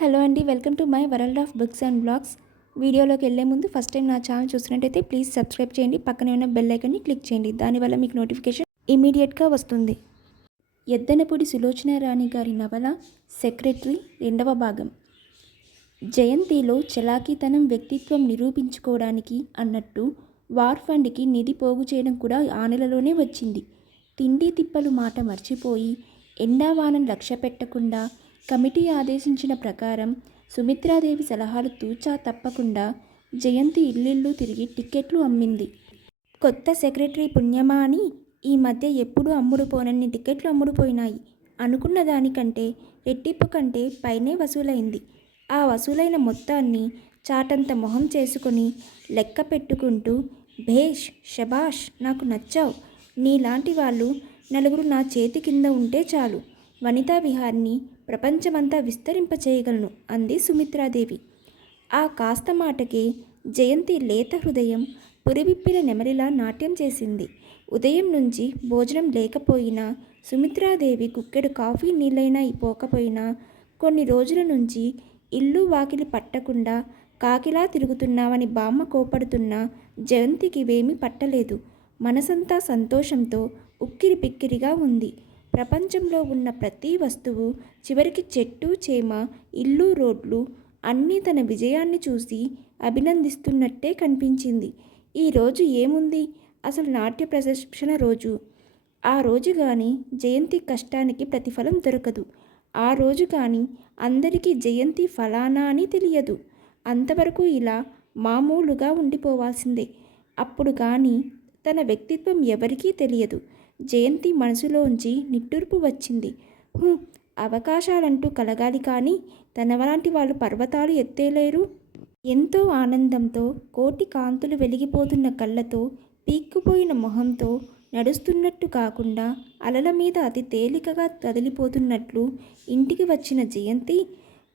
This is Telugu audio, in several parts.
హలో అండి welcome to my world of books and blogs. వీడియోలోకి వెళ్ళే ముందు ఫస్ట్ టైం నా ఛానల్ చూసినట్టయితే ప్లీజ్ సబ్స్క్రైబ్ చేయండి పక్కనే ఉన్న బెల్ ఐకన్ని క్లిక్ చేయండి దానివల్ల మీకు నోటిఫికేషన్ ఇమీడియట్గా వస్తుంది. ఎద్దనపూడి సులోచన రాణి గారి నవల సెక్రటరీ రెండవ భాగం. జయంతిలో చలాకీతనం వ్యక్తిత్వం నిరూపించుకోవడానికి అన్నట్టు వార్ ఫండ్కి నిధి పోగు చేయడం కూడా ఆ నెలలోనే వచ్చింది. తిండి తిప్పలు మాట మర్చిపోయి ఎండావానం లక్ష్య పెట్టకుండా కమిటీ ఆదేశించిన ప్రకారం సుమిత్రాదేవి సలహాలు తూచా తప్పకుండా జయంతి ఇల్లిల్లు తిరిగి టిక్కెట్లు అమ్మింది. కొత్త సెక్రటరీ పుణ్యమా అని ఈ మధ్య ఎప్పుడూ అమ్ముడుపోనన్ని టికెట్లు అమ్ముడుపోయినాయి అనుకున్న దానికంటే రెట్టింపు కంటే పైనే వసూలైంది. ఆ వసూలైన మొత్తాన్ని చాటంత మొహం చేసుకొని లెక్క పెట్టుకుంటూ భేష్ షబాష్ నాకు నచ్చావు. నీలాంటి వాళ్ళు నలుగురు నా చేతి కింద ఉంటే చాలు. వనితా విహార్ని ప్రపంచమంతా విస్తరింపచేయగలను అంది సుమిత్రాదేవి. ఆ కాస్త మాటకే జయంతి లేత హృదయం పురివిప్పిన నెమలిలా నాట్యం చేసింది. ఉదయం నుంచి భోజనం లేకపోయినా సుమిత్రాదేవి కుక్కెడు కాఫీ నీళ్ళైనా పోకపోయినా కొన్ని రోజుల నుంచి ఇల్లు వాకిలి పట్టకుండా కాకిలా తిరుగుతున్నావని బామ్మ కోపడుతున్నా జయంతికి వేమీ పట్టలేదు. మనసంతా సంతోషంతో ఉక్కిరి పిక్కిరిగా ఉంది. ప్రపంచంలో ఉన్న ప్రతి వస్తువు చివరికి చెట్టు చేమ ఇల్లు రోడ్లు అన్నీ తన విజయాన్ని చూసి అభినందిస్తున్నట్టే కనిపించింది. ఈరోజు ఏముంది? అసలు నాట్య ప్రదర్శన రోజు. ఆ రోజు కానీ జయంతి కష్టానికి ప్రతిఫలం దొరకదు. ఆ రోజు కానీ అందరికీ జయంతి ఫలానా అని తెలియదు. అంతవరకు ఇలా మామూలుగా ఉండిపోవాల్సిందే. అప్పుడు కానీ తన వ్యక్తిత్వం ఎవరికీ తెలియదు. జయంతి మనసులోంచి నిట్టూర్పు వచ్చింది. అవకాశాలంటూ కలగాలి కానీ తనవలాంటి వాళ్ళు పర్వతాలు ఎత్తేలేరు. ఎంతో ఆనందంతో కోటి కాంతులు వెలిగిపోతున్న కళ్ళతో పీక్కుపోయిన మొహంతో నడుస్తున్నట్టు కాకుండా అలల మీద అతి తేలికగా కదిలిపోతున్నట్లు ఇంటికి వచ్చిన జయంతి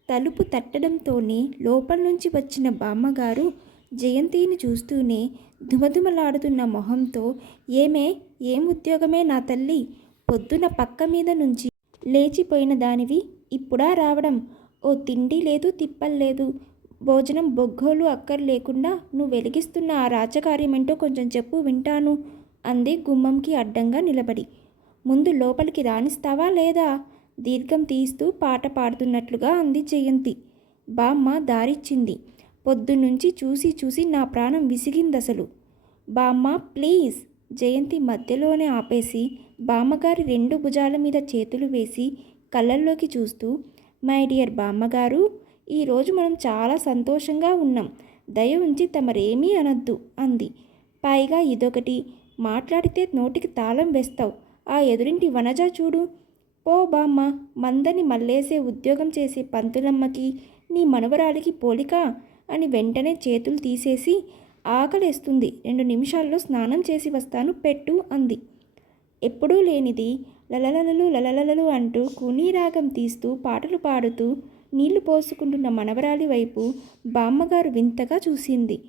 తలుపు తట్టడంతోనే లోపల నుంచి వచ్చిన బామ్మగారు జయంతిని చూస్తూనే దుమదుమలాడుతున్న మొహంతో ఏమే ఏం ఉద్యోగమే నా తల్లి? పొద్దున పక్క మీద నుంచి లేచిపోయిన దానివి ఇప్పుడా రావడం? ఓ తిండి లేదు తిప్పల్లేదు భోజనం బొగ్గోలు అక్కర్ లేకుండా నువ్వు వెలిగిస్తున్న ఆ రాజకార్యమేంటో కొంచెం చెప్పు వింటాను అంది గుమ్మంకి అడ్డంగా నిలబడి. ముందు లోపలికి రాణిస్తావా లేదా? దీర్ఘం తీస్తూ పాట పాడుతున్నట్లుగా అంది జయంతి. బామ్మ దారిచ్చింది. పొద్దున్నుంచి చూసి చూసి నా ప్రాణం విసిగిందసలు. బామ్మ ప్లీజ్! జయంతి మధ్యలోనే ఆపేసి బామ్మగారి రెండు భుజాల మీద చేతులు వేసి కళ్ళల్లోకి చూస్తూ మై డియర్ బామ్మగారు ఈరోజు మనం చాలా సంతోషంగా ఉన్నాం. దయ ఉంచి తమరేమీ అనొద్దు అంది. పైగా ఇదొకటి మాట్లాడితే నోటికి తాళం వేస్తావు. ఆ ఎదురింటి వనజ చూడు. పో బామ్మ మందని మల్లేసే ఉద్యోగం చేసే పంతులమ్మకి నీ మనవరాలికి పోలిక? అని వెంటనే చేతులు తీసేసి ఆకలేస్తుంది. రెండు నిమిషాల్లో స్నానం చేసి వస్తాను పెట్టు అంది. ఎప్పుడూ లేనిది లలలలలు లలలలలు అంటూ కూనీ రాగం తీస్తూ పాటలు పాడుతూ నీళ్ళు పోసుకుంటున్న మనవరాలి వైపు బామ్మగారు వింతగా చూసింది.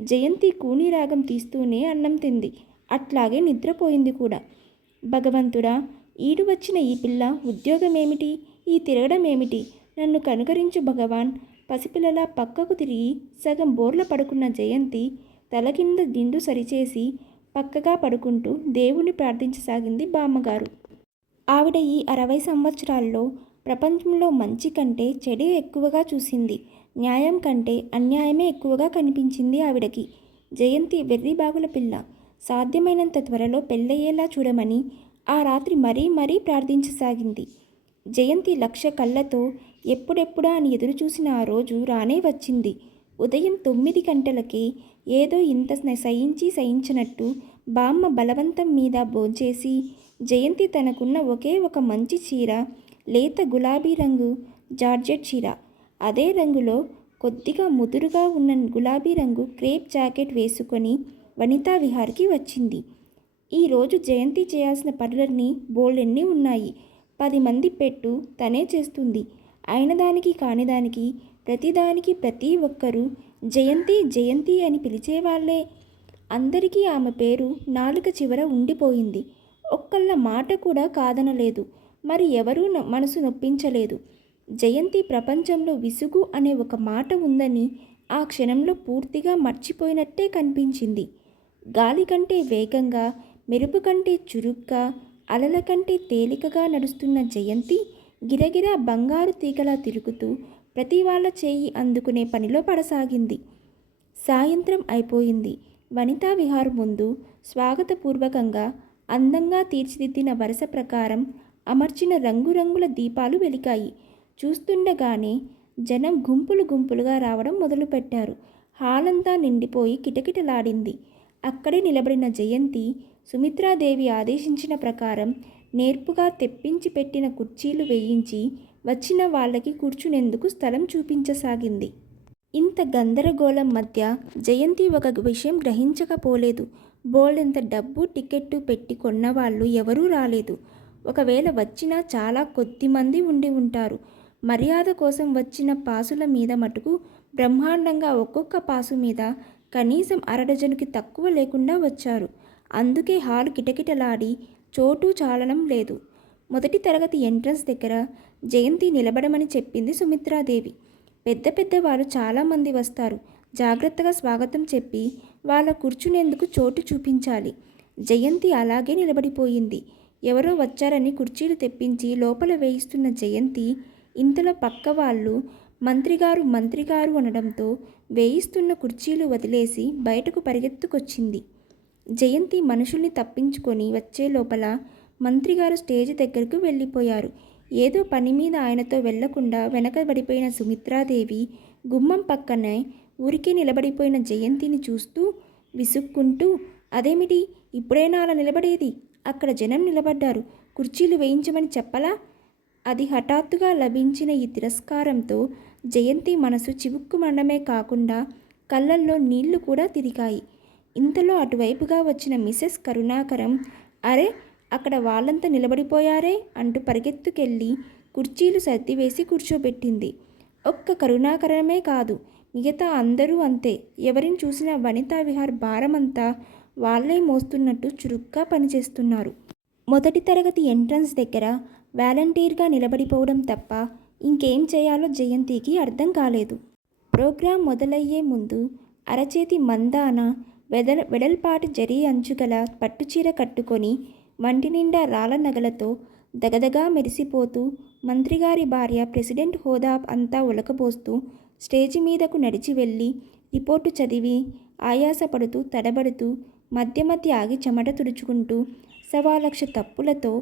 జయంతి కూనీ రాగం తీస్తూనే అన్నం తింది. అట్లాగే నిద్రపోయింది కూడా. భగవంతుడా ఈడు వచ్చిన ఈ పిల్ల ఉద్యోగమేమిటి? ఈ తిరగడం ఏమిటి నన్ను కనుకరించు భగవాన్. పసిపిల్లల పక్కకు తిరిగి సగం బోర్ల పడుకున్న జయంతి తల కింద దిండు సరిచేసి పక్కగా పడుకుంటూ దేవుణ్ణి ప్రార్థించసాగింది బామ్మగారు. ఆవిడ ఈ అరవై సంవత్సరాల్లో ప్రపంచంలో మంచి కంటే చెడే ఎక్కువగా చూసింది. న్యాయం కంటే అన్యాయమే ఎక్కువగా కనిపించింది ఆవిడకి. జయంతి వెర్రిబాగుల పిల్ల. సాధ్యమైనంత త్వరలో పెళ్ళయ్యేలా చూడమని ఆ రాత్రి మరీ మరీ ప్రార్థించసాగింది. జయంతి లక్ష కళ్ళతో ఎప్పుడెప్పుడా అని ఎదురుచూసిన ఆ రోజు రానే వచ్చింది. ఉదయం తొమ్మిది గంటలకే ఏదో ఇంత సయించి సహించి సహించినట్టు బామ్మ బలవంతం మీద భోంచేసి జయంతి తనకున్న ఒకే ఒక మంచి చీర లేత గులాబీ రంగు జార్జెట్ చీర. అదే రంగులో కొద్దిగా ముదురుగా ఉన్న గులాబీ రంగు క్రేప్ జాకెట్ వేసుకొని వనితా విహార్కి వచ్చింది. ఈరోజు జయంతి చేయాల్సిన పనులన్నీ బోల్డెన్ని ఉన్నాయి. పది మంది పెట్టు తనే చేస్తుంది. అయిన దానికి కాని దానికి ప్రతిదానికి ప్రతి ఒక్కరూ జయంతి జయంతి అని పిలిచేవాళ్ళే. అందరికీ ఆమె పేరు నాలుక చివర ఉండిపోయింది. ఒక్కళ్ళ మాట కూడా కాదనలేదు. మరి ఎవరూ మనసు నొప్పించలేదు. జయంతి ప్రపంచంలో విసుగు అనే ఒక మాట ఉందని ఆ క్షణంలో పూర్తిగా మర్చిపోయినట్టే కనిపించింది. గాలి కంటే వేగంగా మెరుపు కంటే చురుగ్గా అలల కంటే తేలికగా నడుస్తున్న జయంతి గిరగిరా బంగారు తీగలా తిరుగుతూ ప్రతి వాళ్ళ చేయి అందుకునే పనిలో పడసాగింది. సాయంత్రం అయిపోయింది. వనితా విహార్ ముందు స్వాగతపూర్వకంగా అందంగా తీర్చిదిద్దిన వరుస ప్రకారం అమర్చిన రంగురంగుల దీపాలు వెలికాయి చూస్తుండగానే జనం గుంపులు గుంపులుగా రావడం మొదలుపెట్టారు. హాలంతా నిండిపోయి కిటకిటలాడింది. అక్కడే నిలబడిన జయంతి సుమిత్రాదేవి ఆదేశించిన ప్రకారం నేర్పుగా తెప్పించి పెట్టిన కుర్చీలు వేయించి వచ్చిన వాళ్ళకి కూర్చునేందుకు స్థలం చూపించసాగింది. ఇంత గందరగోళం మధ్య జయంతి ఒక విషయం గ్రహించకపోలేదు. బోల్డెంత డబ్బు టికెట్టు పెట్టి కొన్నవాళ్ళు ఎవరూ రాలేదు. ఒకవేళ వచ్చినా చాలా కొద్ది మంది ఉండి ఉంటారు. మర్యాద కోసం వచ్చిన పాసుల మీద మటుకు బ్రహ్మాండంగా ఒక్కొక్క పాసు మీద కనీసం అరడజనుకి తక్కువ లేకుండా వచ్చారు. అందుకే హాలు కిటకిటలాడి చోటు చాలనం లేదు. మొదటి తరగతి ఎంట్రన్స్ దగ్గర జయంతి నిలబడమని చెప్పింది సుమిత్రాదేవి. పెద్ద పెద్ద వారు చాలామంది వస్తారు. జాగ్రత్తగా స్వాగతం చెప్పి వాళ్ళ కూర్చునేందుకు చోటు చూపించాలి. జయంతి అలాగే నిలబడిపోయింది. ఎవరో వచ్చారని కుర్చీలు తెప్పించి లోపల వేయిస్తున్న జయంతి ఇంతలో పక్క వాళ్ళు మంత్రిగారు మంత్రిగారు అనడంతో వేయిస్తున్న కుర్చీలు వదిలేసి బయటకు పరిగెత్తుకొచ్చింది. జయంతి మనుషుల్ని తప్పించుకొని వచ్చే లోపల మంత్రిగారు స్టేజ్ దగ్గరకు వెళ్ళిపోయారు. ఏదో పని మీద ఆయనతో వెళ్ళకుండా వెనకబడిపోయిన సుమిత్రాదేవి గుమ్మం పక్కనే ఊరికే నిలబడిపోయిన జయంతిని చూస్తూ విసుక్కుంటూ అదేమిటి? ఇప్పుడైనా అలా నిలబడేది? అక్కడ జనం నిలబడ్డారు. కుర్చీలు వేయించమని చెప్పలా? అది హఠాత్తుగా లభించిన ఈ తిరస్కారంతో జయంతి మనసు చివుక్కుమండమే కాకుండా కళ్ళల్లో నీళ్ళు కూడా తిరిగాయి. ఇంతలో అటువైపుగా వచ్చిన మిసెస్ కరుణాకరం అరే అక్కడ వాళ్ళంతా నిలబడిపోయారే అంటూ పరిగెత్తుకెళ్ళి కుర్చీలు సర్దివేసి కూర్చోబెట్టింది. ఒక్క కరుణాకరమే కాదు మిగతా అందరూ అంతే. ఎవరిని చూసినా వనితా విహార్ భారమంతా వాళ్ళే మోస్తున్నట్టు చురుగ్గా పనిచేస్తున్నారు. మొదటి తరగతి ఎంట్రన్స్ దగ్గర వాలంటీర్గా నిలబడిపోవడం తప్ప ఇంకేం చేయాలో జయంతికి అర్థం కాలేదు. ప్రోగ్రాం మొదలయ్యే ముందు అరచేతి మందాన వెదల వెడల్పాటి జరీ అంచుగల పట్టుచీర కట్టుకొని వంటి నిండా రాళ్ళ నగలతో దగదగా మెరిసిపోతూ మంత్రిగారి భార్య ప్రెసిడెంట్ హోదా అంతా ఉలకబోస్తూ స్టేజి మీదకు నడిచి వెళ్ళి రిపోర్టు చదివి ఆయాసపడుతూ తడబడుతూ మధ్య మధ్య ఆగి చెమట తుడుచుకుంటూ సవా లక్ష తప్పులతో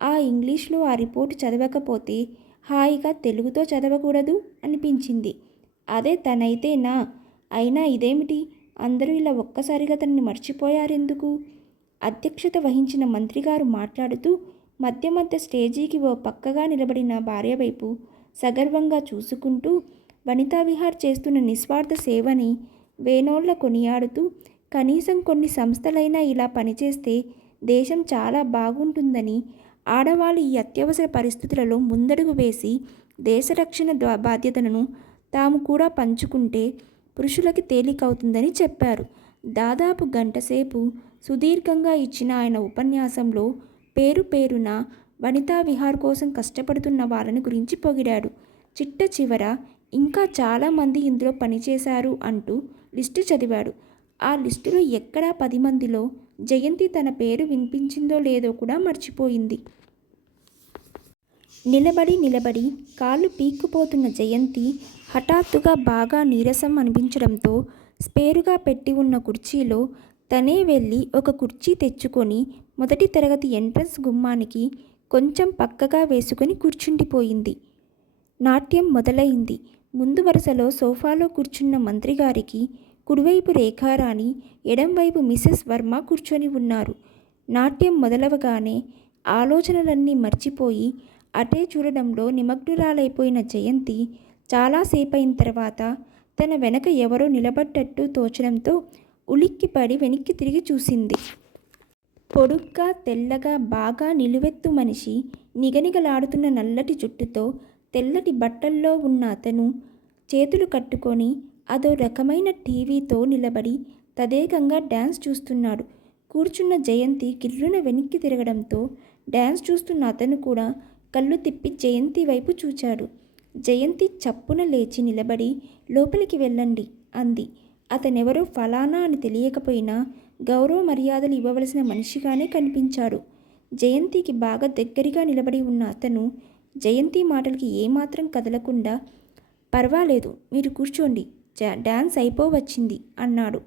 ఆ ఇంగ్లీష్లో ఆ రిపోర్టు చదవకపోతే హాయిగా తెలుగుతో చదవకూడదు అనిపించింది. అదే తనైతే నా. అయినా ఇదేమిటి? అందరూ ఇలా ఒక్కసారిగా తనని మర్చిపోయారెందుకు? అధ్యక్షత వహించిన మంత్రిగారు మాట్లాడుతూ మధ్య మధ్య స్టేజీకి ఓ పక్కగా నిలబడిన భార్య వైపు సగర్వంగా చూసుకుంటూ వనితా విహార్ చేస్తున్న నిస్వార్థ సేవని వేనోళ్ళ కొనియాడుతూ కనీసం కొన్ని సంస్థలైనా ఇలా పనిచేస్తే దేశం చాలా బాగుంటుందని ఆడవాళ్ళు ఈ అత్యవసర పరిస్థితులలో ముందడుగు వేసి దేశ రక్షణ బాధ్యతలను తాము కూడా పంచుకుంటే పురుషులకి తేలికవుతుందని చెప్పారు. దాదాపు గంటసేపు సుదీర్ఘంగా ఇచ్చిన ఆయన ఉపన్యాసంలో పేరు పేరున వనితా విహార్ కోసం కష్టపడుతున్న వాళ్ళని గురించి పొగిడాడు. చిట్ట చివర ఇంకా చాలామంది ఇందులో పనిచేశారు అంటూ లిస్టు చదివాడు. ఆ లిస్టులో ఎక్కడా పది మందిలో జయంతి తన పేరు వినిపించిందో లేదో కూడా మర్చిపోయింది. నిలబడి నిలబడి కాళ్ళు పీక్కుపోతున్న జయంతి హఠాత్తుగా బాగా నీరసం అనిపించడంతో స్పేరుగా పెట్టి ఉన్న కుర్చీలో తనే వెళ్ళి ఒక కుర్చీ తెచ్చుకొని మొదటి తరగతి ఎంట్రన్స్ గుమ్మానికి కొంచెం పక్కగా వేసుకొని కూర్చుండిపోయింది. నాట్యం మొదలైంది. ముందు వరుసలో సోఫాలో కూర్చున్న మంత్రిగారికి కుడివైపు రేఖారాణి ఎడంవైపు మిసెస్ వర్మ కూర్చొని ఉన్నారు. నాట్యం మొదలవగానే ఆలోచనలన్నీ మర్చిపోయి అటే చూడడంలో నిమగ్నురాలైపోయిన జయంతి చాలాసేపైన తర్వాత తన వెనక ఎవరో నిలబడ్డట్టు తోచడంతో ఉలిక్కిపడి వెనక్కి తిరిగి చూసింది. పొడుగ్గా తెల్లగా బాగా నిలువెత్తు మనిషి నిగనిగలాడుతున్న నల్లటి జుట్టుతో తెల్లటి బట్టల్లో ఉన్న అతను చేతులు కట్టుకొని అదో రకమైన టీవీతో నిలబడి తదేకంగా డ్యాన్స్ చూస్తున్నాడు. కూర్చున్న జయంతి గిర్రున వెనక్కి తిరగడంతో డ్యాన్స్ చూస్తున్న అతను కూడా కళ్ళు తిప్పి జయంతి వైపు చూచాడు. జయంతి చప్పున లేచి నిలబడి లోపలికి వెళ్ళండి అంది. అతనెవరో ఫలానా అని తెలియకపోయినా గౌరవ మర్యాదలు ఇవ్వవలసిన మనిషిగానే కనిపించాడు. జయంతికి బాగా దగ్గరగా నిలబడి ఉన్న అతను జయంతి మాటలకి ఏమాత్రం కదలకుండా పర్వాలేదు మీరు కూర్చోండి డాన్స్ అయిపోవచ్చింది అన్నాడు.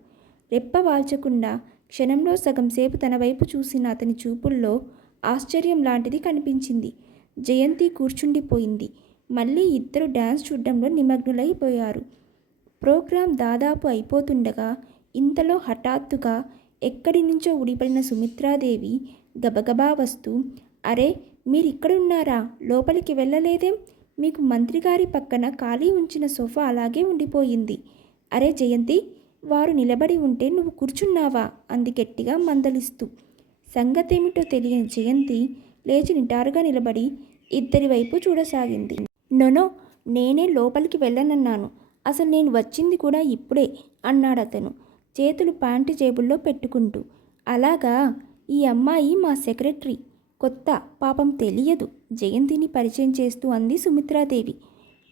రెప్ప వాల్చకుండా క్షణంలో సగం సేపు తన వైపు చూసిన అతని చూపుల్లో ఆశ్చర్యం లాంటిది కనిపించింది. జయంతి కూర్చుండిపోయింది. మళ్ళీ ఇద్దరు డ్యాన్స్ చూడడంలో నిమగ్నులైపోయారు. ప్రోగ్రాం దాదాపు అయిపోతుండగా ఇంతలో హఠాత్తుగా ఎక్కడి నుంచో ఉడిపడిన సుమిత్రాదేవి గబగబా వస్తూ అరే మీరిక్కడున్నారా? లోపలికి వెళ్ళలేదేం? మీకు మంత్రిగారి పక్కన ఖాళీ ఉంచిన సోఫా అలాగే ఉండిపోయింది. అరే జయంతి వారు నిలబడి ఉంటే నువ్వు కూర్చున్నావా? అంది గట్టిగా మందలిస్తూ. సంగతేమిటో తెలియని జయంతి లేచి నిటారుగా నిలబడి ఇద్దరి వైపు చూడసాగింది. నొనో నేనే లోపలికి వెళ్ళనన్నాను. అసలు నేను వచ్చింది కూడా ఇప్పుడే అన్నాడు అతను చేతులు ప్యాంటు జేబుల్లో పెట్టుకుంటూ. అలాగా? ఈ అమ్మాయి మా సెక్రటరీ. కొత్త పాపం తెలియదు. జయంతిని పరిచయం చేస్తూ అంది సుమిత్రాదేవి.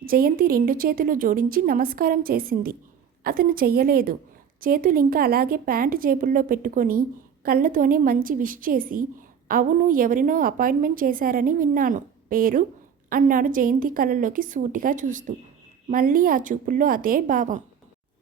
జయంతి రెండు చేతులు జోడించి నమస్కారం చేసింది. అతను చెయ్యలేదు. చేతులు ఇంకా అలాగే ప్యాంటు జేబుల్లో పెట్టుకొని కళ్ళతోనే మంచి విష్ చేసి అవును ఎవరినో అపాయింట్మెంట్ చేశారని విన్నాను. పేరు? అన్నాడు జయంతి కళ్ళలోకి సూటిగా చూస్తూ. మళ్ళీ ఆ చూపుల్లో అదే భావం.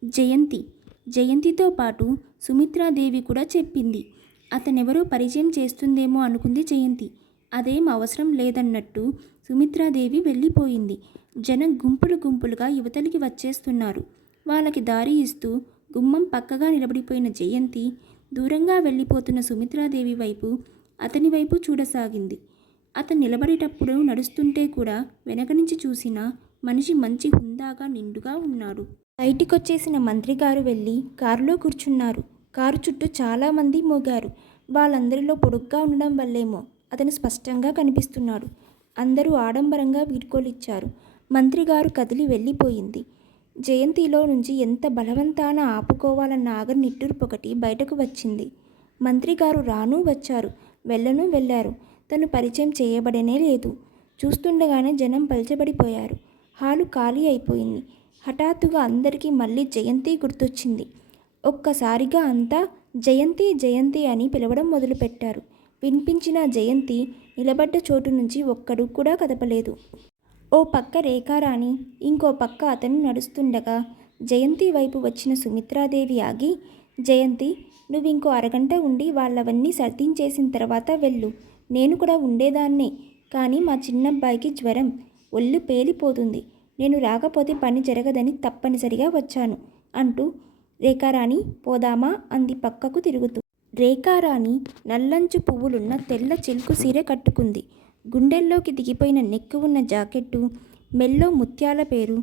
జయంతి. జయంతితో పాటు సుమిత్రాదేవి కూడా చెప్పింది. అతనెవరో పరిచయం చేస్తుందేమో అనుకుంది జయంతి. అదేం అవసరం లేదన్నట్టు సుమిత్రాదేవి వెళ్ళిపోయింది. జనం గుంపులు గుంపులుగా యువతలికి వచ్చేస్తున్నారు. వాళ్ళకి దారి ఇస్తూ గుమ్మం పక్కగా నిలబడిపోయిన జయంతి దూరంగా వెళ్ళిపోతున్న సుమిత్రాదేవి వైపు అతని వైపు చూడసాగింది. అతను నిలబడేటప్పుడు నడుస్తుంటే కూడా వెనక నుంచి చూసిన మనిషి మంచి హుందాగా నిండుగా ఉన్నాడు. బయటికొచ్చేసిన మంత్రి గారు వెళ్ళి కారులో కూర్చున్నారు. కారు చుట్టూ చాలామంది మోగారు. వాళ్ళందరిలో పొడుగ్గా ఉండడం వల్లేమో అతను స్పష్టంగా కనిపిస్తున్నాడు. అందరూ ఆడంబరంగా వీడ్కోలిచ్చారు. మంత్రి గారు కదిలి వెళ్ళిపోయింది. జయంతిలో నుంచి ఎంత బలవంతాన ఆపుకోవాలన్న ఆగర్ నిట్టూర్పొకటి బయటకు వచ్చింది. మంత్రి గారు రాను వచ్చారు. వెళ్ళను వెళ్ళారు. తను పరిచయం చేయబడనే లేదు. చూస్తుండగానే జనం పలచబడిపోయారు. హాలు ఖాళీ అయిపోయింది. హఠాత్తుగా అందరికీ మళ్ళీ జయంతి గుర్తొచ్చింది. ఒక్కసారిగా అంతా జయంతి జయంతి అని పిలవడం మొదలుపెట్టారు. వినిపించిన జయంతి నిలబడ్డ చోటు నుంచి ఒక్కడు కూడా కదపలేదు. ఓ పక్క రేఖారాణి ఇంకో పక్క అతను నడుస్తుండగా జయంతి వైపు వచ్చిన సుమిత్రాదేవి ఆగి జయంతి నువ్వు ఇంకో అరగంట ఉండి వాళ్ళవన్నీ సర్దించేసిన తర్వాత వెళ్ళు. నేను కూడా ఉండేదాన్నే. కానీ మా చిన్నబ్బాయికి జ్వరం. ఒళ్ళు పేలిపోతుంది. నేను రాకపోతే పని జరగదని తప్పనిసరిగా వచ్చాను అంటూ రేఖారాణి పోదామా అంది పక్కకు తిరుగుతూ. రేఖారాణి నల్లంచు పువ్వులున్న తెల్ల చిలుకు సీర కట్టుకుంది. గుండెల్లోకి దిగిపోయిన నెక్కు ఉన్న జాకెట్టు మెల్లో ముత్యాల పేరు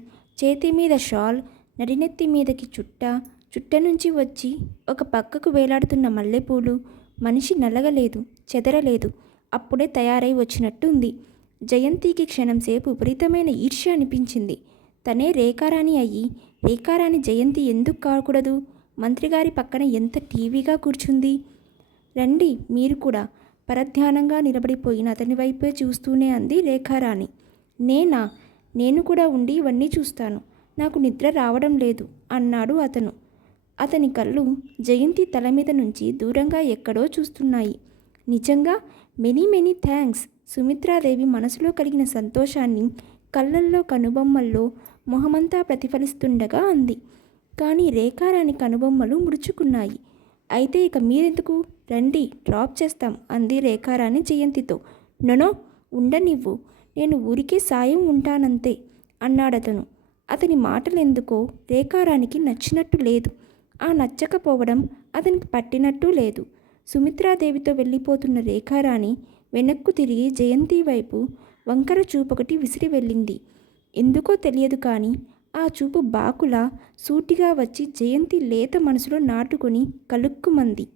చేతి మీద షాల్ నడినెత్తి మీదకి చుట్ట చుట్ట నుంచి వచ్చి ఒక పక్కకు వేలాడుతున్న మల్లెపూలు. మనిషి నలగలేదు చెదరలేదు. అప్పుడే తయారై వచ్చినట్టుంది. జయంతికి క్షణం సేపు విపరీతమైన ఈర్ష్య అనిపించింది. తనే రేఖారాణి అయ్యి రేఖారాణి జయంతి ఎందుకు కాకూడదు? మంత్రిగారి పక్కన ఎంత టీవీగా కూర్చుంది? రండి మీరు కూడా. పరధ్యానంగా నిలబడిపోయిన అతని వైపే చూస్తూనే అంది రేఖారాణి. నేనా? నేను కూడా ఉండి ఇవన్నీ చూస్తాను. నాకు నిద్ర రావడం లేదు అన్నాడు అతను. అతని కళ్ళు జయంతి తల మీద నుంచి దూరంగా ఎక్కడో చూస్తున్నాయి. నిజంగా? Many many thanks. సుమిత్రాదేవి మనసులో కలిగిన సంతోషాన్ని కళ్ళల్లో కనుబొమ్మల్లో మొహమంతా ప్రతిఫలిస్తుండగా అంది. కానీ రేఖారాణి కనుబొమ్మలు ముడుచుకున్నాయి. అయితే ఇక మీరెందుకు? రండి డ్రాప్ చేస్తాం అంది రేఖారాణి జయంతితో. నొనో ఉండనివ్వు. నేను ఊరికే సాయం ఉంటానంతే అన్నాడతను. అతని మాటలెందుకో? రేఖారానికి నచ్చినట్టు లేదు. ఆ నచ్చకపోవడం అతనికి పట్టినట్టు లేదు. సుమిత్రాదేవితో వెళ్ళిపోతున్న రేఖారాణి వెనక్కు తిరిగి జయంతి వైపు వంకర చూపొకటి విసిరి వెళ్ళింది. ఎందుకో తెలియదు కానీ ఆ చూపు బాకులా సూటిగా వచ్చి జయంతి లేత మనసులో నాటుకొని కలుక్కుమంది.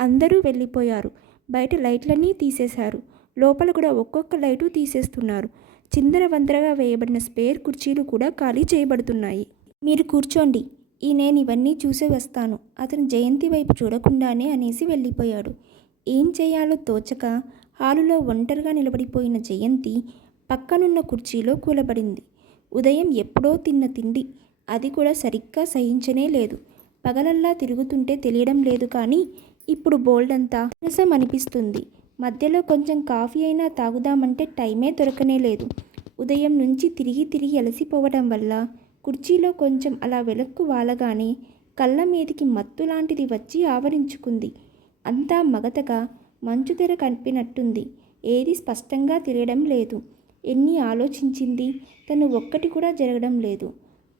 అందరూ వెళ్ళిపోయారు. బయట లైట్లన్నీ తీసేశారు. లోపల కూడా ఒక్కొక్క లైటు తీసేస్తున్నారు. చిందరవందరగా వేయబడిన స్పేర్ కుర్చీలు కూడా ఖాళీ చేయబడుతున్నాయి. మీరు కూర్చోండి. ఈ నేను ఇవన్నీ చూసే వస్తాను. అతను జయంతి వైపు చూడకుండానే అనేసి వెళ్ళిపోయాడు. ఏం చేయాలో తోచక హాలులో ఒంటరిగా నిలబడిపోయిన జయంతి పక్కనున్న కుర్చీలో కూలబడింది. ఉదయం ఎప్పుడో తిన్న తిండి అది కూడా సరిగ్గా సహించనే లేదు. పగలల్లా తిరుగుతుంటే తెలియడం లేదు కానీ ఇప్పుడు బోల్డంతా నీరసం అనిపిస్తుంది. మధ్యలో కొంచెం కాఫీ అయినా తాగుదామంటే టైమే దొరకనే లేదు. ఉదయం నుంచి తిరిగి తిరిగి అలసిపోవడం వల్ల కుర్చీలో కొంచెం అలా వెనక్కు వాలగానే కళ్ళ మీదికి మత్తు లాంటిది వచ్చి ఆవరించుకుంది. అంతా మగతగా మంచు తెర కనిపినట్టుంది. ఏది స్పష్టంగా తెలియడం లేదు. ఎన్ని ఆలోచించింది? తను ఒక్కటి కూడా జరగడం లేదు.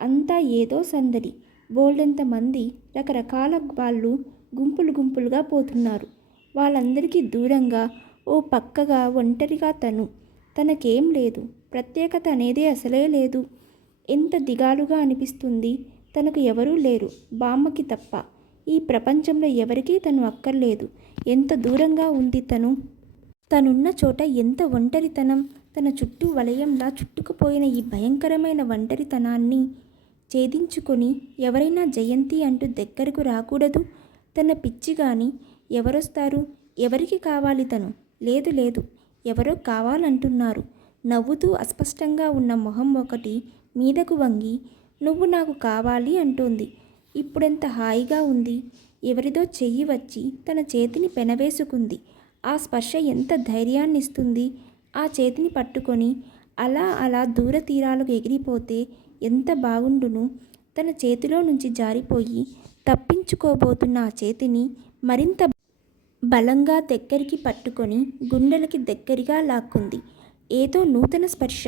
అంతా ఏదో సందడి. బోల్డంత మంది రకరకాల వాళ్ళు గుంపులు గుంపులుగా పోతున్నారు. వాళ్ళందరికీ దూరంగా ఓ పక్కగా ఒంటరిగా తను. తనకేం లేదు. ప్రత్యేకత అనేదే అసలే లేదు. ఎంత దిగాలుగా అనిపిస్తుంది. తనకు ఎవరూ లేరు. బామ్మకి తప్ప. ఈ ప్రపంచంలో ఎవరికీ తను అక్కర్లేదు. ఎంత దూరంగా ఉంది తను? తనున్న చోట ఎంత ఒంటరితనం? తన చుట్టూ వలయంలా చుట్టుకుపోయిన ఈ భయంకరమైన ఒంటరితనాన్ని ఛేదించుకొని ఎవరైనా జయంతి అంటూ దగ్గరకు రాకూడదు? తన పిచ్చి కానీ ఎవరొస్తారు? ఎవరికి కావాలి తను? లేదు లేదు. ఎవరో కావాలంటున్నారు. నవ్వుతూ అస్పష్టంగా ఉన్న మొహం ఒకటి మీదకు వంగి నువ్వు నాకు కావాలి అంటోంది. ఇప్పుడెంత హాయిగా ఉంది? ఎవరిదో చెయ్యి వచ్చి తన చేతిని పెనవేసుకుంది. ఆ స్పర్శ ఎంత ధైర్యాన్నిస్తుంది? ఆ చేతిని పట్టుకొని అలా అలా దూర తీరాలకు ఎగిరిపోతే ఎంత బాగుండును? తన చేతిలో నుంచి జారిపోయి తప్పించుకోబోతున్న ఆ చేతిని మరింత బలంగా దగ్గరికి పట్టుకొని గుండెలకి దగ్గరగా లాక్కుంది. ఏదో నూతన స్పర్శ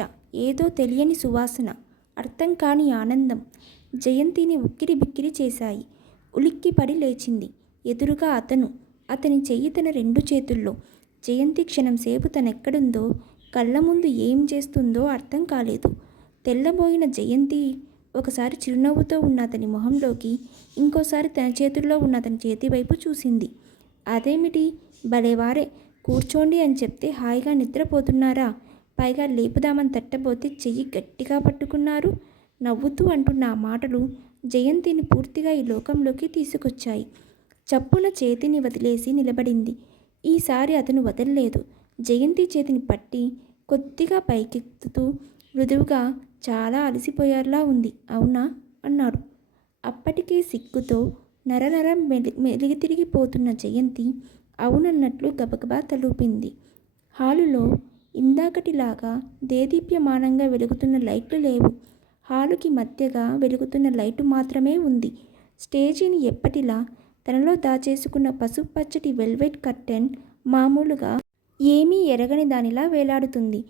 ఏదో తెలియని సువాసన అర్థం కాని ఆనందం. జయంతిని ఉక్కిరి బిక్కిరి చేశాయి. ఉలిక్కిపడి లేచింది. ఎదురుగా అతను. అతని చెయ్యి తన రెండు చేతుల్లో. జయంతి క్షణం సేపు తనెక్కడుందో కళ్ళ ముందు ఏం చేస్తుందో అర్థం కాలేదు. తెల్లబోయిన జయంతి ఒకసారి చిరునవ్వుతో ఉన్న అతని మొహంలోకి ఇంకోసారి తన చేతుల్లో ఉన్న అతని చేతి వైపు చూసింది. అదేమిటి? భలేవారే కూర్చోండి అని చెప్తే హాయిగా నిద్రపోతున్నారా? పైగా లేపుదామని తట్టబోతే చెయ్యి గట్టిగా పట్టుకున్నారు. నవ్వుతూ అంటున్న ఆ మాటలు జయంతిని పూర్తిగా ఈ లోకంలోకి తీసుకొచ్చాయి. చప్పున చేతిని వదిలేసి నిలబడింది. ఈసారి అతను వదలలేదు. జయంతి చేతిని పట్టి కొద్దిగా పైకెత్తుతూ మృదువుగా చాలా అలసిపోయేలా ఉంది. అవునా? అన్నాడు అప్పటికే సిగ్గుతో నరనర మెలి మెలిగి తిరిగిపోతున్న జయంతి అవునన్నట్లు గబగబా తలూపింది. హాలులో ఇందాకటిలాగా దేదీప్యమానంగా వెలుగుతున్న లైట్లు లేవు. హాలుకి మధ్యగా వెలుగుతున్న లైటు మాత్రమే ఉంది. స్టేజీని ఎప్పటిలా తనలో దాచేసుకున్న పసుపచ్చటి వెల్వెట్ కర్టెన్ మామూలుగా ఏమీ ఎరగని దానిలా వేలాడుతుంది.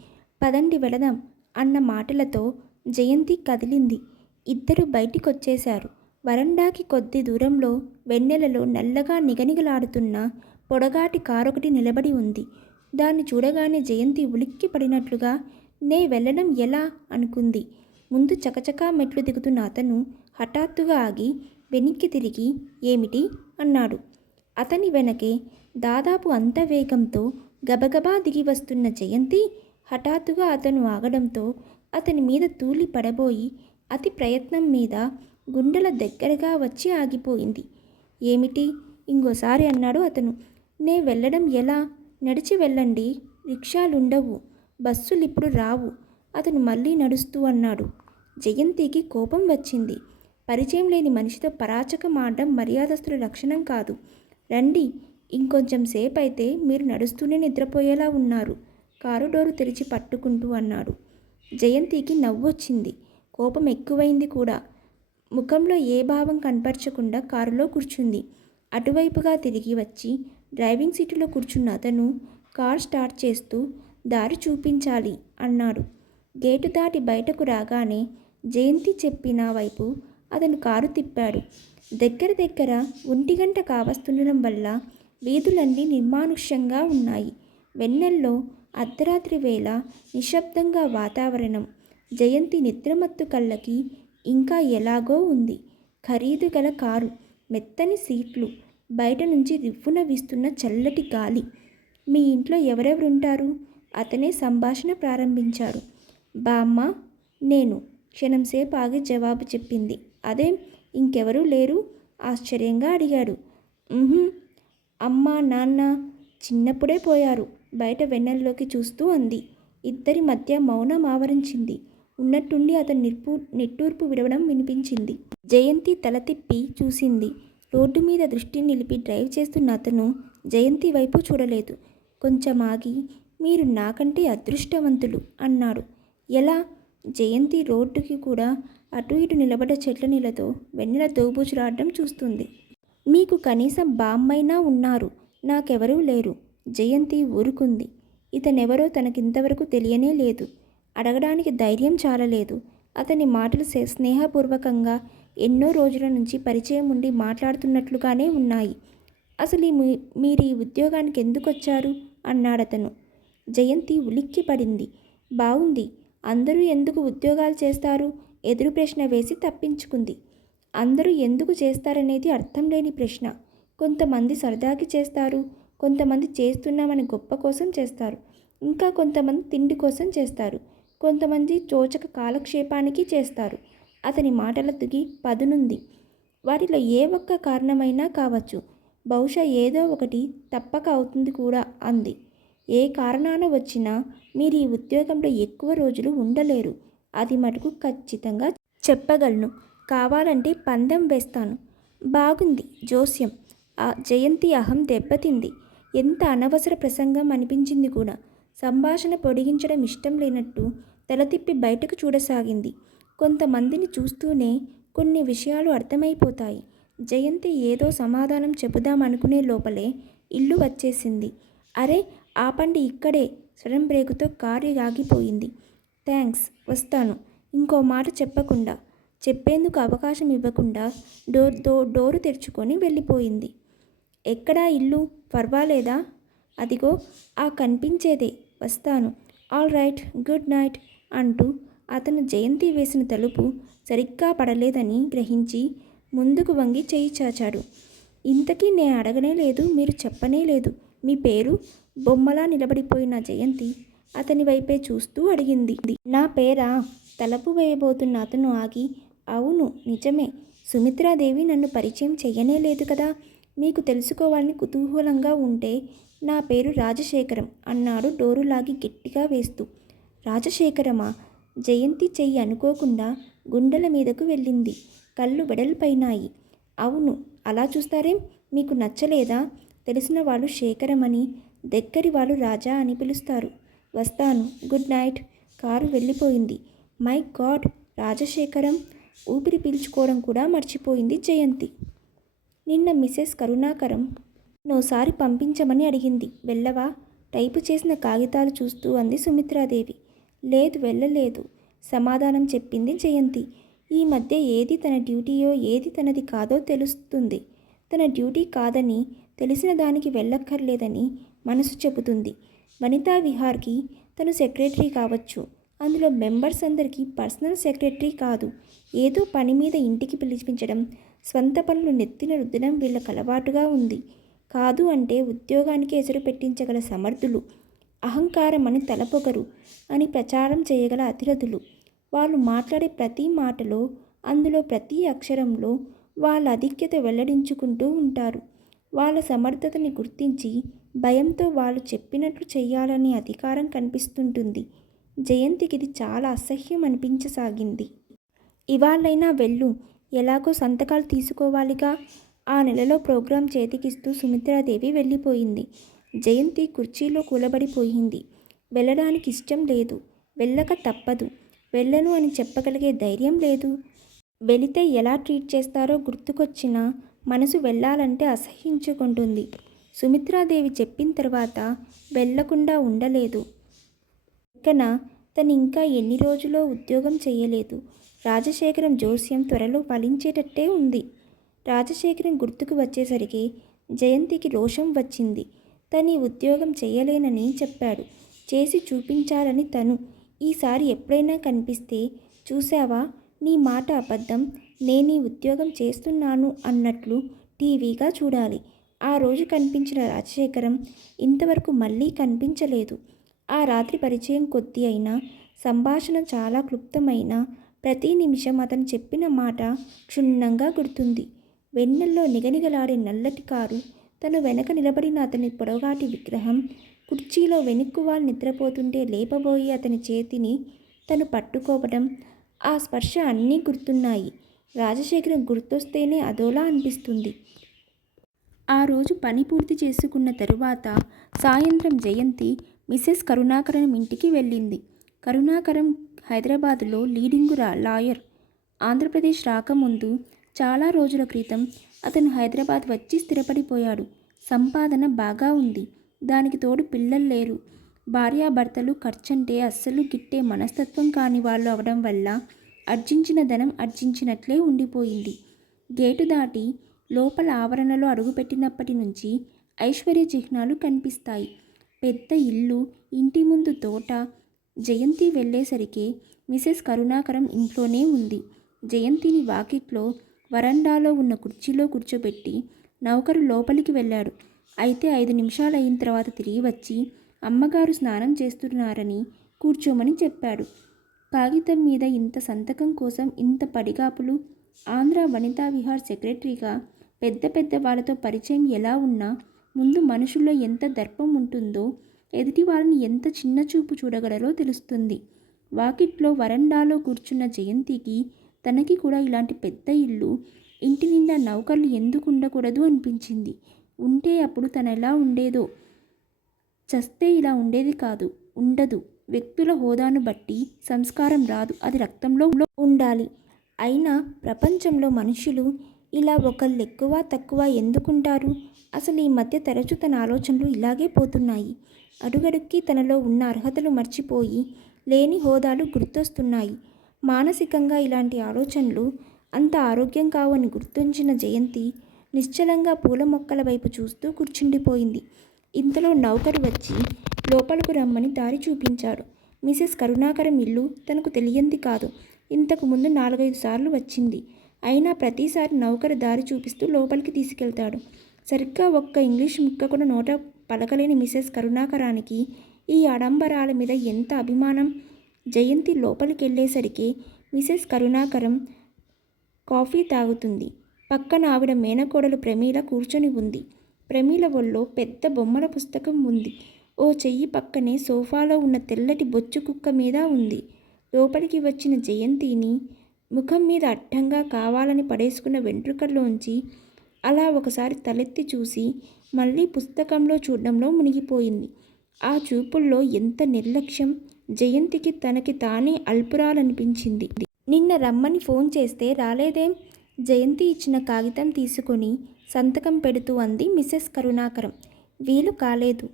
పదండి వెళదాం అన్న మాటలతో జయంతి కదిలింది. ఇద్దరు బయటికొచ్చేశారు. వరండాకి కొద్ది దూరంలో వెన్నెలలో నల్లగా నిగనిగలాడుతున్న పొడగాటి కారొకటి నిలబడి ఉంది. దాన్ని చూడగానే జయంతి ఉలిక్కి పడినట్లుగా నే వెళ్ళడం ఎలా అనుకుంది. ముందు చకచకా మెట్లు దిగుతున్న అతను హఠాత్తుగా ఆగి వెనక్కి తిరిగి ఏమిటి? అన్నాడు. అతని వెనకే దాదాపు అంత వేగంతో గబగబా దిగి వస్తున్న జయంతి హఠాత్తుగా అతను ఆగడంతో అతని మీద తూలి పడబోయి అతి ప్రయత్నం మీద గుండెల దగ్గరగా వచ్చి ఆగిపోయింది. ఏమిటి? ఇంకోసారి అన్నాడు అతను. నే వెళ్ళడం ఎలా? నడిచి వెళ్ళండి. రిక్షాలుండవు. బస్సులు ఇప్పుడు రావు. అతను మళ్ళీ నడుస్తూ అన్నాడు. జయంతికి కోపం వచ్చింది. పరిచయం లేని మనిషితో పరాచకం ఆడడం మర్యాదస్తుల లక్షణం కాదు. రండి ఇంకొంచెం సేపు అయితే మీరు నడుస్తూనే నిద్రపోయేలా ఉన్నారు. కారు డోరు తెరిచి పట్టుకుంటూ అన్నాడు. జయంతికి నవ్వొచ్చింది. కోపం ఎక్కువైంది కూడా. ముఖంలో ఏ భావం కనపరచకుండా కారులో కూర్చుంది. అటువైపుగా తిరిగి వచ్చి డ్రైవింగ్ సీటులో కూర్చున్న అతను కార్ స్టార్ట్ చేస్తూ దారి చూపించాలి అన్నాడు. గేటు దాటి బయటకు రాగానే జయంతి చెప్పిన వైపు అతను కారు తిప్పాడు. దగ్గర దగ్గర ఒంటి గంట కావస్తుండడం వల్ల వీధులన్నీ నిర్మానుష్యంగా ఉన్నాయి. వెన్నెల్లో అర్ధరాత్రి వేళ నిశ్శబ్దంగా వాతావరణం. జయంతి నిద్రమత్తు కళ్ళకి ఇంకా ఎలాగో ఉంది. ఖరీదు గల కారు మెత్తని సీట్లు బయట నుంచి రివ్వున వీస్తున్న చల్లటి గాలి. మీ ఇంట్లో ఎవరెవరుంటారు? అతనే సంభాషణ ప్రారంభించారు బామ్మ నేను క్షణంసేపు ఆగి జవాబు చెప్పింది. అదేం ఇంకెవరూ లేరు? ఆశ్చర్యంగా అడిగాడు. అమ్మ నాన్న చిన్నప్పుడే పోయారు. బయట వెన్నెల్లోకి చూస్తూ అంది. ఇద్దరి మధ్య మౌనం ఆవరించింది. ఉన్నట్టుండి అతను నిర్పు నిట్టూర్పు విడవడం వినిపించింది. జయంతి తల తిప్పి చూసింది. రోడ్డు మీద దృష్టి నిలిపి డ్రైవ్ చేస్తున్న అతను జయంతి వైపు చూడలేదు. కొంచెం ఆగి మీరు నాకంటే అదృష్టవంతులు అన్నాడు ఎలా? జయంతి రోడ్డుకి కూడా అటు ఇటు నిలబడ్డ చెట్ల నీళ్ళతో వెన్నెల దోబూచులాడడం చూస్తుంది. మీకు కనీసం బామ్మైనా ఉన్నారు. నాకెవరూ లేరు. జయంతి ఊరుకుంది. ఇతనెవరో తనకింతవరకు తెలియనే లేదు. అడగడానికి ధైర్యం చాలలేదు. అతని మాటలు స్నేహపూర్వకంగా ఎన్నో రోజుల నుంచి పరిచయం ఉండి మాట్లాడుతున్నట్లుగానే ఉన్నాయి. అసలు మీ- మీరు ఈ ఉద్యోగానికి ఎందుకు వచ్చారు అన్నాడతను. జయంతి ఉలిక్కి పడింది బాగుంది అందరూ ఎందుకు ఉద్యోగాలు చేస్తారు? ఎదురు ప్రశ్న వేసి తప్పించుకుంది. అందరూ ఎందుకు చేస్తారనేది అర్థం లేని ప్రశ్న. కొంతమంది సరదాకి చేస్తారు. కొంతమంది చేస్తున్నామని గొప్ప కోసం చేస్తారు. ఇంకా కొంతమంది తిండి కోసం చేస్తారు. కొంతమంది చోచక కాలక్షేపానికి చేస్తారు. అతని మాటల దిగి పదునుంది. వాటిలో ఏ ఒక్క కారణమైనా కావచ్చు. బహుశా ఏదో ఒకటి తప్పక అవుతుంది కూడా అంది. ఏ కారణాన వచ్చినా మీరు ఈ ఉద్యోగంలో ఎక్కువ రోజులు ఉండలేరు. అది మటుకు ఖచ్చితంగా చెప్పగలను. కావాలంటే పందెం వేస్తాను. బాగుంది జోస్యం. ఆ జయంతి అహం దెబ్బతింది. ఎంత అనవసర ప్రసంగం అనిపించింది కూడా. సంభాషణ పొడిగించడం ఇష్టం లేనట్టు తల తిప్పి బయటకు చూడసాగింది. కొంతమందిని చూస్తూనే కొన్ని విషయాలు అర్థమైపోతాయి. జయంతి ఏదో సమాధానం చెబుదామనుకునే లోపలే ఇల్లు వచ్చేసింది. అరే ఆపండి ఇక్కడే. సడన్ బ్రేకుతో కారు ఆగిపోయింది. థ్యాంక్స్ వస్తాను. ఇంకో మాట చెప్పకుండా చెప్పేందుకు అవకాశం ఇవ్వకుండా డోర్ దో డోరు తెరుచుకొని వెళ్ళిపోయింది. ఎక్కడా ఇల్లు? పర్వాలేదా? అదిగో ఆ కనిపించేదే. వస్తాను. ఆల్ రైట్ గుడ్ నైట్ అంటూ అతను జయంతి వేసిన తలుపు సరిగ్గా పడలేదని గ్రహించి ముందుకు వంగి చేయి చాచాడు. ఇంతకీ నేను అడగనే లేదు మీరు చెప్పనే లేదు. మీ పేరు? బొమ్మలా నిలబడిపోయిన జయంతి అతని వైపే చూస్తూ అడిగింది. నా పేరా? తలపు వేయబోతున్న అతను ఆగి అవును నిజమే. సుమిత్రాదేవి నన్ను పరిచయం చెయ్యనే లేదు కదా. మీకు తెలుసుకోవాలని కుతూహలంగా ఉంటే నా పేరు రాజశేఖరం అన్నాడు డోరు లాగి గట్టిగా వేస్తూ. రాజశేఖరమా? జయంతి చెయ్యి అనుకోకుండా గుండెల మీదకు వెళ్ళింది. కళ్ళు వెడల్పైనాయి. అవును అలా చూస్తారేం? మీకు నచ్చలేదా? తెలిసిన వాళ్ళు శేఖరమని దగ్గరి వాళ్ళు రాజా అని పిలుస్తారు. వస్తాను. Good night. కారు వెళ్ళిపోయింది. My god! రాజశేఖరం ఊపిరి పీల్చుకోవడం కూడా మర్చిపోయింది జయంతి. నిన్న మిసెస్ కరుణాకరం నోసారి పంపించమని అడిగింది. వెళ్ళవా? టైపు చేసిన కాగితాలు చూస్తూ అంది సుమిత్రాదేవి. లేదు వెళ్ళలేదు. సమాధానం చెప్పింది జయంతి. ఈ మధ్య ఏది తన డ్యూటీయో ఏది తనది కాదో తెలుస్తుంది. తన డ్యూటీ కాదని తెలిసిన దానికి వెళ్ళక్కర్లేదని మనసు చెబుతుంది. వనితా విహార్కి తను సెక్రటరీ కావచ్చు. అందులో మెంబర్స్ అందరికీ పర్సనల్ సెక్రటరీ కాదు. ఏదో పని మీద ఇంటికి పిలిపించడం స్వంత పనులు నెత్తిన రుద్దడం వీళ్ళకి అలవాటుగా ఉంది. కాదు అంటే ఉద్యోగానికి ఎదురు పెట్టించగల సమర్థులు అహంకారం అని తలపొగరు అని ప్రచారం చేయగల అతిరథులు. వాళ్ళు మాట్లాడే ప్రతి మాటలో అందులో ప్రతి అక్షరంలో వాళ్ళ అధిక్యత వెల్లడించుకుంటూ ఉంటారు. వాళ్ళ సమర్థతని గుర్తించి భయంతో వాళ్ళు చెప్పినట్లు చేయాలనే అధికారం కనిపిస్తుంటుంది. జయంతికి ఇది చాలా అసహ్యం అనిపించసాగింది. ఇవాళ్ళైనా వెళ్ళు ఎలాగో సంతకాలు తీసుకోవాలిగా. ఆ నెలలో ప్రోగ్రాం చేతికిస్తూ సుమిత్రాదేవి వెళ్ళిపోయింది. జయంతి కుర్చీలో కూలబడిపోయింది. వెళ్ళడానికి ఇష్టం లేదు. వెళ్ళక తప్పదు. వెళ్ళను అని చెప్పగలిగే ధైర్యం లేదు. వెళితే ఎలా ట్రీట్ చేస్తారో గుర్తుకొచ్చినా మనసు వెళ్ళాలంటే అసహించుకుంటుంది. సుమిత్రాదేవి చెప్పిన తర్వాత వెళ్ళకుండా ఉండలేదు. ఇకన తను ఇంకా ఎన్ని రోజులో ఉద్యోగం చేయలేదు. రాజశేఖరం జోస్యం త్వరలో ఫలించేటట్టే ఉంది. రాజశేఖరం గుర్తుకు వచ్చేసరికి జయంతికి రోషం వచ్చింది. తను ఉద్యోగం చేయలేనని చెప్పాడు. చేసి చూపించాలని తను. ఈసారి ఎప్పుడైనా కనిపిస్తే చూసావా నీ మాట అబద్ధం. నేను ఈ ఉద్యోగం చేస్తున్నాను అన్నట్లు టీవీగా చూడాలి. ఆ రోజు కనిపించిన రాజశేఖరం ఇంతవరకు మళ్ళీ కనిపించలేదు. ఆ రాత్రి పరిచయం కొద్ది అయినా సంభాషణ చాలా క్లుప్తమైన ప్రతి నిమిషం అతను చెప్పిన మాట క్షుణ్ణంగా గుర్తుంది. వెన్నెల్లో నిగనిగలాడే నల్లటి కారు తను వెనక నిలబడిన అతని పొడగాటి విగ్రహం కుర్చీలో వెనుక్కువాలు నిద్రపోతుంటే లేపబోయి అతని చేతిని తను పట్టుకోవడం ఆ స్పర్శ అన్నీ గుర్తున్నాయి. రాజశేఖరం గుర్తొస్తేనే అదోలా అనిపిస్తుంది. ఆ రోజు పని పూర్తి చేసుకున్న తరువాత సాయంత్రం జయంతి మిసెస్ కరుణాకరం ఇంటికి వెళ్ళింది. కరుణాకరం హైదరాబాద్లో లీడింగు రా లాయర్. ఆంధ్రప్రదేశ్ రాకముందు చాలా రోజుల క్రితం అతను హైదరాబాద్ వచ్చి స్థిరపడిపోయాడు. సంపాదన బాగా ఉంది. దానికి తోడు పిల్లలు లేరు. భార్యాభర్తలు ఖర్చంటే అస్సలు గిట్టే మనస్తత్వం కాని వాళ్ళు అవడం వల్ల అర్జించిన ధనం అర్జించినట్లే ఉండిపోయింది. గేటు దాటి లోపల ఆవరణలో అడుగుపెట్టినప్పటి నుంచి ఐశ్వర్య చిహ్నాలు కనిపిస్తాయి. పెద్ద ఇల్లు ఇంటి ముందు తోట. జయంతి వెళ్ళేసరికి మిసెస్ కరుణాకరం ఇంట్లోనే ఉంది. జయంతిని వాకిట్లో వరండాలో ఉన్న కుర్చీలో కూర్చోబెట్టి నౌకరు లోపలికి వెళ్ళాడు. అయితే ఐదు నిమిషాలు అయిన తర్వాత తిరిగి వచ్చి అమ్మగారు స్నానం చేస్తున్నారని కూర్చోమని చెప్పాడు. కాగితం మీద ఇంత సంతకం కోసం ఇంత పడిగాపులు? ఆంధ్ర వనితా విహార్ సెక్రటరీగా పెద్ద పెద్ద వాళ్ళతో పరిచయం ఎలా ఉన్నా ముందు మనుషుల్లో ఎంత దర్పం ఉంటుందో ఎదుటి వారిని ఎంత చిన్న చూపు చూడగలరో తెలుస్తుంది. వాకిట్లో వరండాలో కూర్చున్న జయంతికి తనకి కూడా ఇలాంటి పెద్ద ఇల్లు ఇంటి నిండా నౌకర్లు ఎందుకు ఉండకూడదు అనిపించింది. ఉంటే అప్పుడు తను ఎలా ఉండేదో చస్తే ఇలా ఉండేది కాదు ఉండదు. వ్యక్తుల హోదాను బట్టి సంస్కారం రాదు. అది రక్తంలో ఉండాలి. అయినా ప్రపంచంలో మనుషులు ఇలా ఒకళ్ళు ఎక్కువ తక్కువ ఎందుకుంటారు? అసలు ఈ మధ్య తరచూ తన ఆలోచనలు ఇలాగే పోతున్నాయి. అడుగడుక్కి తనలో ఉన్న అర్హతలు మర్చిపోయి లేని హోదాలు గుర్తొస్తున్నాయి. మానసికంగా ఇలాంటి ఆలోచనలు అంత ఆరోగ్యం కావని గుర్తించిన జయంతి నిశ్చలంగా పూల మొక్కల వైపు చూస్తూ కూర్చుండిపోయింది. ఇంతలో నౌకరు వచ్చి లోపలకు రమ్మని దారి చూపించాడు మిసెస్ కరుణాకరం ఇల్లు తనకు తెలియంది కాదు. ఇంతకు ముందు నాలుగైదు సార్లు వచ్చింది. అయినా ప్రతిసారి నౌకరు దారి చూపిస్తూ లోపలికి తీసుకెళ్తాడు. సరిగ్గా ఒక్క ఇంగ్లీష్ ముక్క కూడా నోట పలకలేని మిసెస్ కరుణాకరానికి ఈ ఆడంబరాల మీద ఎంత అభిమానం? జయంతి లోపలికి వెళ్ళేసరికి మిసెస్ కరుణాకరం కాఫీ తాగుతుంది. పక్కన ఆవిడ మేనకోడలు ప్రమీల కూర్చొని ఉంది. ప్రమీల ఒళ్ళో పెద్ద బొమ్మల పుస్తకం ఉంది. ఓ చెయ్యి పక్కనే సోఫాలో ఉన్న తెల్లటి బొచ్చు కుక్క మీద ఉంది. లోపలికి వచ్చిన జయంతిని ముఖం మీద అడ్డంగా కావాలని పడేసుకున్న వెంట్రుకల్లోంచి అలా ఒకసారి తలెత్తి చూసి మళ్ళీ పుస్తకంలో చూడడంలో మునిగిపోయింది. ఆ చూపుల్లో ఎంత నిర్లక్ష్యం! జయంతికి తనకి తానే అల్పురాలనిపించింది. నిన్న రమ్మని ఫోన్ చేస్తే రాలేదేం? జయంతి ఇచ్చిన కాగితం తీసుకొని సంతకం పెడుతూ అంది మిసెస్ కరుణాకరం. వీలు కాలేదు.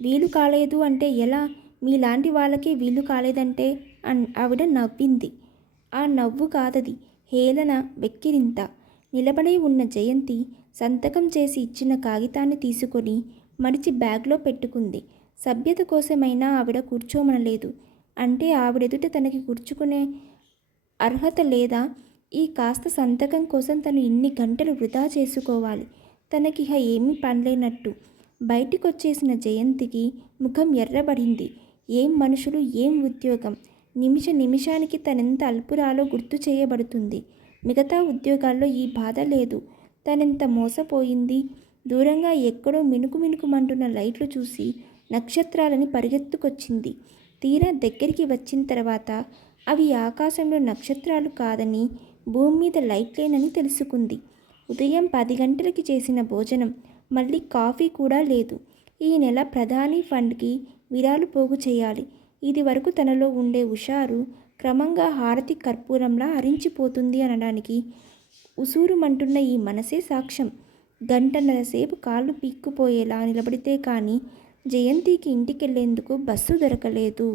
వీలు కాలేదు అంటే ఎలా? మీలాంటి వాళ్ళకి వీలు కాలేదంటే అన్ ఆవిడ నవ్వింది. ఆ నవ్వు కాదది. హేళన వెక్కిరింత. నిలబడి ఉన్న జయంతి సంతకం చేసి ఇచ్చిన కాగితాన్ని తీసుకొని మడిచి బ్యాగ్లో పెట్టుకుంది. సభ్యత కోసమైనా ఆవిడ కూర్చోమనలేదు. అంటే ఆవిడెదుట తనకి కూర్చుకునే అర్హత లేదా? ఈ కాస్త సంతకం కోసం తను ఇన్ని గంటలు వృధా చేసుకోవాలి. తనకిహ ఏమీ పనిలేనట్టు. బయటికొచ్చేసిన జయంతికి ముఖం ఎర్రబడింది. ఏం మనుషులు ఏం ఉద్యోగం? నిమిష నిమిషానికి తనెంత అల్పురాలో గుర్తు చేయబడుతుంది. మిగతా ఉద్యోగాల్లో ఈ బాధ లేదు. తనెంత మోసపోయింది? దూరంగా ఎక్కడో మినుకు మినుకుమంటున్న లైట్లు చూసి నక్షత్రాలని పరిగెత్తుకొచ్చింది. తీరా దగ్గరికి వచ్చిన తర్వాత అవి ఆకాశంలో నక్షత్రాలు కాదని భూమి మీద లైట్లేనని తెలుసుకుంది. ఉదయం పది గంటలకి చేసిన భోజనం మళ్ళీ కాఫీ కూడా లేదు. ఈ నెల ప్రధాని ఫండ్కి విరాలు పోగు చేయాలి. ఇది వరకు తనలో ఉండే హుషారు క్రమంగా హారతి కర్పూరంలా అరించిపోతుంది అనడానికి ఉసూరుమంటున్న ఈ మనసే సాక్ష్యం. గంటన్నర సేపు కాళ్ళు పీక్కుపోయేలా నిలబడితే కానీ జయంతికి ఇంటికెళ్ళేందుకు బస్సు దొరకలేదు.